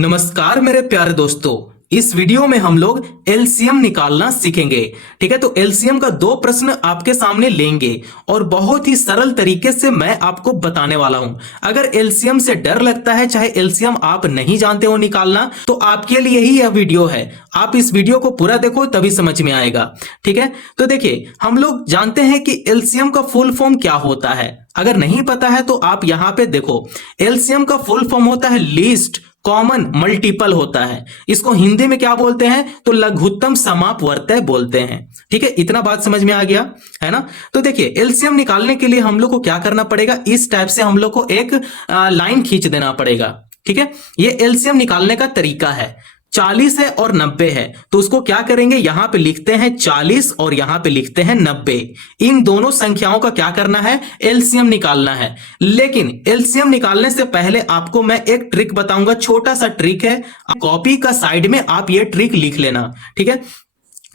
नमस्कार मेरे प्यारे दोस्तों। इस वीडियो में हम लोग एलसीएम निकालना सीखेंगे। ठीक है, तो एलसीएम का दो प्रश्न आपके सामने लेंगे और बहुत ही सरल तरीके से मैं आपको बताने वाला हूं। अगर एलसीएम से डर लगता है, चाहे एलसीएम आप नहीं जानते हो निकालना, तो आपके लिए ही यह वीडियो है। आप इस वीडियो को पूरा देखो तभी समझ में आएगा। ठीक है, तो देखिए, हम लोग जानते हैं कि एलसीएम का फुल फॉर्म क्या होता है। अगर नहीं पता है तो आप यहां पे देखो, एलसीएम का फुल फॉर्म होता है लीस्ट कॉमन मल्टीपल होता है। इसको हिंदी में क्या बोलते हैं, तो लघुत्तम समापवर्तय बोलते हैं। ठीक है, इतना बात समझ में आ गया है ना। तो देखिए, एलसीएम निकालने के लिए हम लोग को क्या करना पड़ेगा, इस टाइप से हम लोग को एक लाइन खींच देना पड़ेगा। ठीक है, ये एलसीएम निकालने का तरीका है। 40 है और 90 है, तो उसको क्या करेंगे, यहां पे लिखते हैं 40 और यहां पे लिखते हैं 90। इन दोनों संख्याओं का क्या करना है, एलसीएम निकालना है। लेकिन एलसीएम निकालने से पहले आपको मैं एक ट्रिक बताऊंगा, छोटा सा ट्रिक है। कॉपी का साइड में आप ये ट्रिक लिख लेना। ठीक है,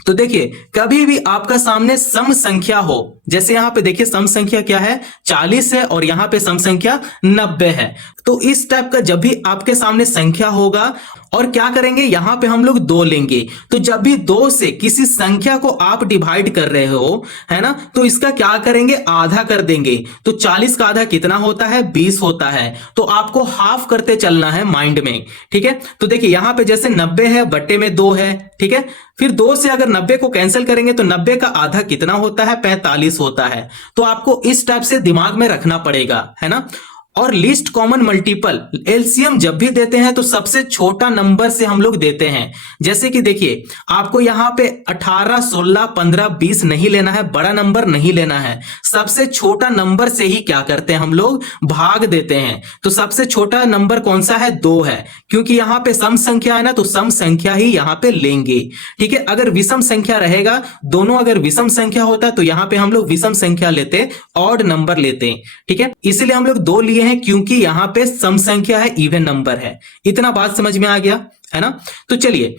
तो देखिए, कभी भी आपका सामने सम संख्या हो, जैसे यहां पे देखिए सम संख्या क्या है, 40 है और यहां पे सम संख्या 90 है। तो इस टाइप का जब भी आपके सामने संख्या होगा, और क्या करेंगे, यहां पे हम लोग 2 लेंगे। तो जब भी 2 से किसी संख्या को आप डिवाइड कर रहे हो, है ना, तो इसका क्या करेंगे, आधा कर देंगे। तो 40 का आधा कितना होता है, 20 होता है। तो आपको हाफ करते चलना है माइंड में। ठीक है, तो देखिए यहां पे जैसे 90 है, बट्टे में 2 है। ठीक है, फिर 2 से अगर 90 को कैंसिल करेंगे तो 90 का आधा कितना होता है, 45 होता है। तो आपको इस टाइप से दिमाग में रखना पड़ेगा, है ना। और लिस्ट कॉमन मल्टीपल एलसीएम जब भी देते हैं तो सबसे छोटा नंबर से हम लोग देते हैं। जैसे कि देखिए, आपको यहां पे 18, 16, 15, 20 नहीं लेना है, बड़ा नंबर नहीं लेना है। सबसे छोटा नंबर से ही क्या करते हैं, हम लोग भाग देते हैं। तो सबसे छोटा नंबर कौन सा है, 2 है, क्योंकि यहां पे सम संख्या है ना, तो सम संख्या ही यहां पे लेंगे। ठीक है, अगर विषम संख्या रहेगा, दोनों अगर विषम संख्या होता तो यहां पे हम लोग विषम संख्या लेते, ऑड नंबर लेते। ठीक है, इसलिए हम लोग 2 लिए हैं, क्योंकि यहां पे सम संख्या है, इवन नंबर है। इतना बात समझ में आ गया है ना। तो चलिए,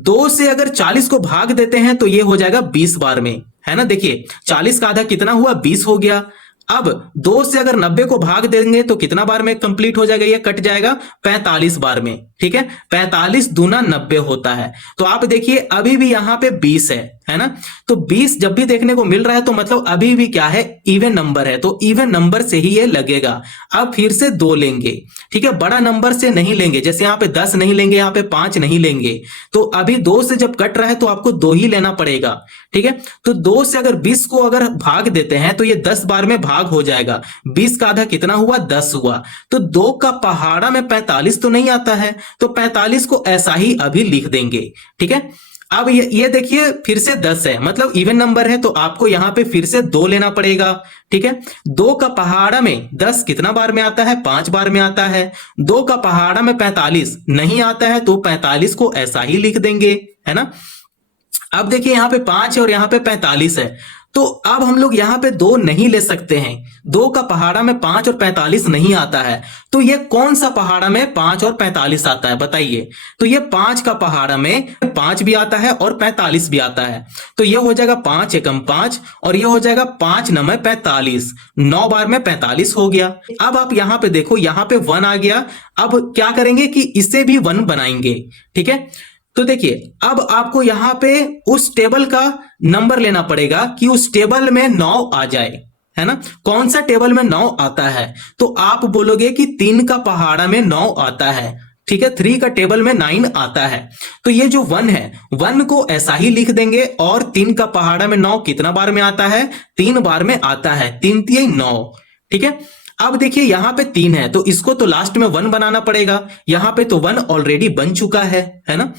2 से अगर 40 को भाग देते हैं तो ये हो जाएगा 20 बार में, है ना। देखिए 40 का आधा कितना हुआ, 20 हो गया। अब 2 से अगर 90 को भाग देंगे तो कितना बार में कंप्लीट हो जाएगा, ये कट जाएगा 45 बार में। ठीक है, 45 दूना 90 होता है। तो आप देखिए अभी भी यहां पे 20 है ना। तो 20 जब भी देखने को मिल रहा है तो मतलब अभी भी क्या है, इवन नंबर है। तो इवन नंबर से ही ये लगेगा। अब फिर से 2 लेंगे। ठीक है, बड़ा नंबर से नहीं लेंगे, जैसे यहां पे 10 नहीं लेंगे, यहां पे 5 नहीं लेंगे। तो अभी 2 से जब कट रहा है तो आपको 2 ही लेना पड़ेगा। ठीक है, तो 2 से अगर 20 को अगर भाग देते हैं तो ये 10 बार में भाग हो जाएगा। 20 का आधा कितना हुआ, 10 हुआ। तो 2 का पहाड़ा में 45 तो नहीं आता है, तो 45 को ऐसा ही अभी लिख देंगे। ठीक है, अब ये देखिए फिर से 10 है, मतलब इवन नंबर है, तो आपको यहां पे फिर से 2 लेना पड़ेगा। ठीक है, 2 का पहाड़ा में 10 कितना बार में आता है, 5 बार में आता है। 2 का पहाड़ा में 45 नहीं आता है, तो 45 को ऐसा ही लिख देंगे, है ना। अब देखिए यहां पे 5 है और यहां पे 45 है, तो अब हम लोग यहां पे 2 नहीं ले सकते हैं। 2 का पहाड़ा में 5 और 45 नहीं आता है, तो ये कौन सा पहाड़ा में 5 और 45 आता है, बताइए। तो ये 5 का पहाड़ा में 5 भी आता है और 45 भी आता है। तो ये हो जाएगा 5 एकम 5 और ये हो जाएगा 5 9 45, 9 बार में 45 हो गया। अब आप यहां पे देखो, यहां पे 1 आ गया। अब क्या करेंगे कि इसे भी 1 बनाएंगे। ठीक है, तो देखिए अब आपको यहां पे उस टेबल का नंबर लेना पड़ेगा कि उस टेबल में 9 आ जाए, है ना। कौन सा टेबल में 9 आता है, तो आप बोलोगे कि 3 का पहाड़ा में 9 आता है। ठीक है, 3 का टेबल में 9 आता है। तो ये जो 1 है, 1 को ऐसा ही लिख देंगे। और 3 का पहाड़ा में 9 कितना बार में आता है, 3 बार में आता है। 3 3 9। ठीक है, अब देखिए यहां पे 3 है, तो इसको तो लास्ट में 1 बनाना पड़ेगा। यहां पे तो 1 ऑलरेडी बन चुका है ना।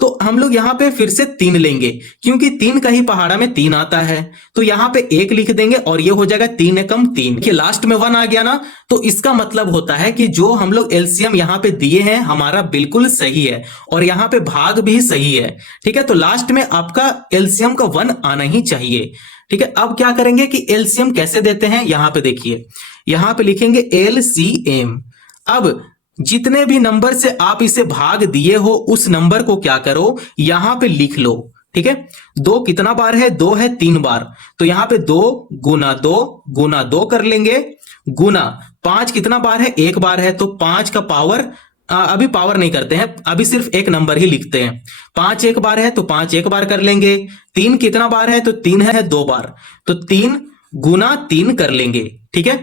तो हम लोग यहां पे फिर से 3 लेंगे, क्योंकि 3 का ही पहाड़ा में 3 आता है। तो यहां पे 1 लिख देंगे और ये हो जाएगा 3 एकम 3। कि लास्ट में 1 आ गया ना, तो इसका मतलब होता है कि जो हम लोग एलसीएम यहां पे दिए हैं हमारा बिल्कुल सही है और यहां पे भाग भी सही है। ठीक है, तो लास्ट में आपका एलसीएम का 1 आना ही चाहिए। ठीक है, अब क्या करेंगे कि एलसीएम कैसे देते हैं, यहां पे देखिए, यहां पे लिखेंगे एलसीएम। अब जितने भी नंबर से आप इसे भाग दिए हो उस नंबर को क्या करो, यहां पे लिख लो। ठीक है, 2 कितना बार है, 2 है 3 बार। तो यहां पे 2 गुना 2 गुना 2 कर लेंगे। गुना 5 कितना बार है, 1 बार है, तो 5 का पावर अभी पावर नहीं करते हैं, अभी सिर्फ एक नंबर ही लिखते हैं। 5 एक बार है तो 5 एक बार कर लेंगे। 3 कितना बार है तो 3 है 2 बार, तो 3 गुना 3 कर लेंगे। ठीक है,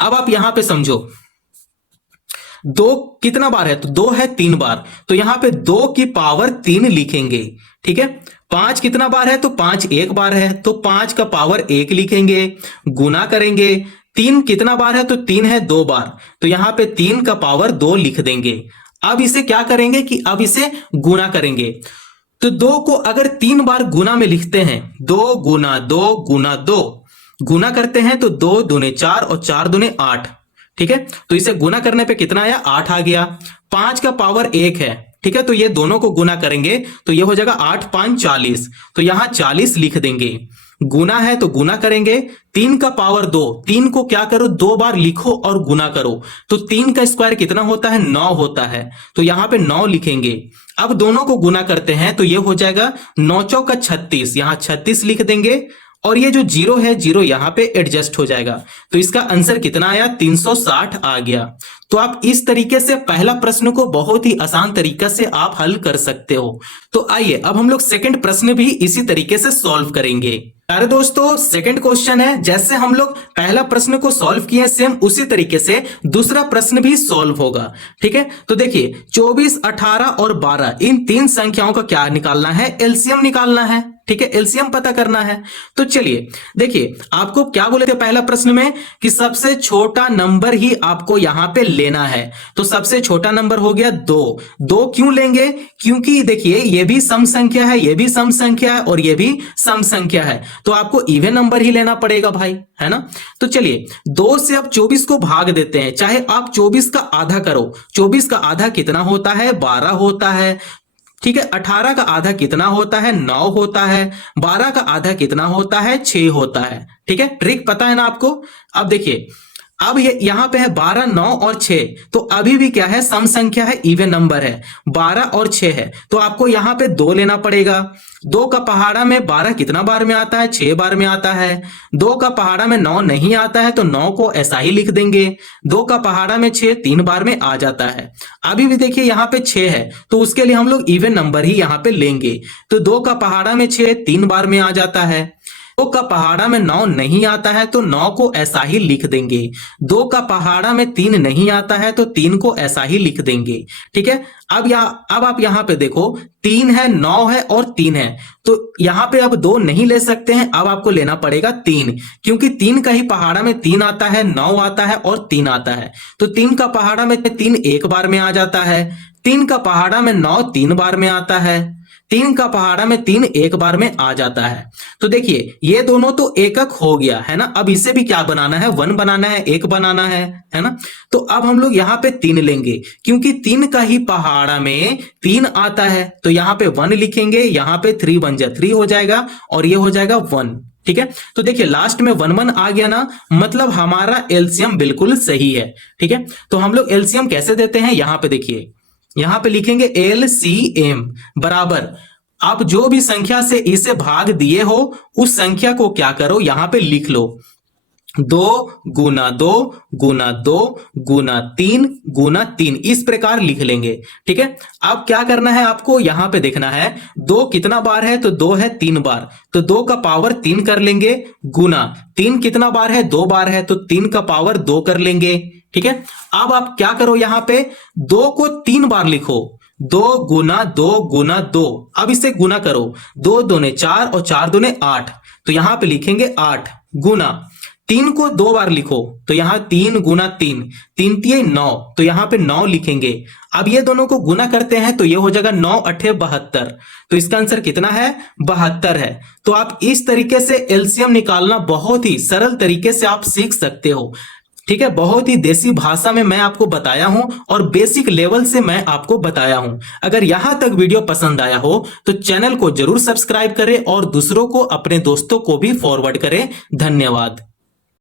अब आप यहां पे समझो, 2 कितना बार है तो 2 है 3 बार, तो यहां पे 2 की पावर 3 लिखेंगे। ठीक है, 5 कितना बार है तो 5 एक बार है, तो 5 का पावर 1 लिखेंगे, गुना करेंगे। 3 कितना बार है तो 3 है 2 बार, तो यहां पे 3 का पावर 2 लिख देंगे। अब इसे क्या करेंगे कि अब इसे गुना करेंगे। तो 2 को अगर 3 बार गुना में लिखते हैं, 2 गुना 2 गुना 2, गुना करते हैं तो 2 दूने 4 और 4 दूने 8। ठीक है, तो इसे गुना करने पे कितना आया, 8 आ गया। 5 का पावर 1 है। ठीक है, तो ये दोनों को गुना करेंगे तो ये हो जाएगा 8 5 40, तो यहां 40 लिख देंगे। गुना है तो गुना करेंगे। 3 का पावर 2, 3 को क्या करो 2 बार लिखो और गुना करो, तो 3 का स्क्वायर कितना होता है 9 होता है, तो यहां पे 9 लिखेंगे। अब दोनों को गुना करते हैं तो ये हो जाएगा 9 चौका 36, यहां 36 लिख देंगे, और ये जो 0 है 0 यहां पे एडजस्ट हो जाएगा, तो इसका आंसर कितना आया 360 आ गया। तो आप इस तरीके से पहला प्रश्न को बहुत ही आसान तरीके से आप हल कर सकते हो। तो आइए अब हम लोग सेकंड प्रश्न भी इसी तरीके से सॉल्व करेंगे। अरे दोस्तों, सेकंड क्वेश्चन है, जैसे हम लोग पहला प्रश्न को सॉल्व किए सेम उसी तरीके से दूसरा प्रश्न भी सॉल्व होगा। ठीक है, तो देखिए 24, 18 और 12 इन 3 संख्याओं का क्या निकालना है, एलसीएम निकालना है। ठीक है, एलसीएम पता करना है। तो चलिए देखिए, आपको क्या बोले थे पहला प्रश्न में कि सबसे छोटा नंबर ही आपको यहां पे लेना है, तो सबसे छोटा नंबर हो गया 2। 2 क्यों लेंगे, क्योंकि देखिए ये भी सम संख्या है, ये भी सम संख्या है और ये भी सम संख्या है, तो आपको इवन नंबर ही लेना पड़ेगा भाई, है ना। तो चलिए 2 से अब 24 को भाग देते हैं, चाहे आप 24 का आधा करो। 24 का आधा कितना होता है 12 होता है। ठीक है, 18 का आधा कितना होता है 9 होता है। 12 का आधा कितना होता है 6 होता है। ठीक है, ट्रिक पता है ना आपको। अब देखिए, अब ये यहां पे है 12, 9 और 6, तो अभी भी क्या है सम संख्या है, इवन नंबर है। 12 और 6 है, तो आपको यहां पे 2 लेना पड़ेगा। 2 का पहाड़ा में 12 कितना बार में आता है 6 बार में आता है। 2 का पहाड़ा में 9 नहीं आता है, तो 9 को ऐसा ही लिख देंगे। 2 का पहाड़ा में 6 3 बार में आ जाता है। अभी भी देखिए यहां पे 6 है, तो उसके लिए हम लोग इवन नंबर ही यहां पे लेंगे। तो 2 का पहाड़ा में 6 3 बार में आ जाता है। 2 का पहाड़ा में 9 नहीं आता है, तो 9 को ऐसा ही लिख देंगे। 2 का पहाड़ा में 3 नहीं आता है, तो 3 को ऐसा ही लिख देंगे। ठीक है, अब आप यहाँ पे देखो 3 है 9 है और 3 है, तो यहाँ पे अब 2 नहीं ले सकते हैं, अब आपको लेना पड़ेगा 3, क्योंकि 3 का ही पहाड़ा में 3 आता है, 9 आता है और 3 आता है। तो 3 का पहाड़ा में 3 एक बार में आ जाता है। 3 का पहाड़ा में 9 3 बार में आता है। 3 का पहाड़ा में 3 एक बार में आ जाता है। तो देखिए ये दोनों तो एकक हो गया है ना। अब इसे भी क्या बनाना है 1 बनाना है, 1 बनाना है ना। तो अब हम लोग यहाँ पे 3 लेंगे, क्योंकि 3 का ही पहाड़ा में 3 आता है, तो यहाँ पे 1 लिखेंगे। यहाँ पे 3 1 जा 3 हो जाएगा और ये हो जाएगा 1। ठीक है, तो देखिए लास्ट में 1 1 आ गया ना, मतलब हमारा एलसीएम बिल्कुल सही है। ठीक है, तो हम लोग एलसीएम कैसे देते हैं, यहाँ पे देखिए, यहां पे लिखेंगे LCM बराबर, आप जो भी संख्या से इसे भाग दिए हो उस संख्या को क्या करो यहां पे लिख लो। 2 गुना 2 गुना 2 गुना 3 गुना 3, इस प्रकार लिख लेंगे। ठीक है, अब क्या करना है आपको यहां पे देखना है 2 कितना बार है, तो 2 है 3 बार, तो 2 का पावर 3 कर लेंगे, गुना 3 कितना बार है 2 बार है, तो 3 का पावर 2 कर लेंगे। ठीक है, अब आप क्या करो यहां पे 2 को 3 बार लिखो, 2 गुना 2 गुना 2, अब इसे गुना करो, 2 दूने 4 और 4 दूने 8, तो यहां पे लिखेंगे 8 गुना 3 को 2 बार लिखो, तो यहां 3 गुना 3, 3 3 9, तो यहां पे 9 लिखेंगे। अब ये दोनों को गुना करते हैं तो ये हो जाएगा 9 8 72, तो इसका आंसर कितना है 72 है। तो आप इस तरीके से एलसीएम निकालना बहुत ही सरल तरीके से आप सीख सकते हो। ठीक है, बहुत ही देसी भाषा में मैं आपको बताया हूं और बेसिक लेवल से मैं आपको बताया हूं। अगर यहां तक वीडियो पसंद आया हो तो चैनल को जरूर सब्सक्राइब करें और दूसरों को, अपने दोस्तों को भी फॉरवर्ड करें। धन्यवाद।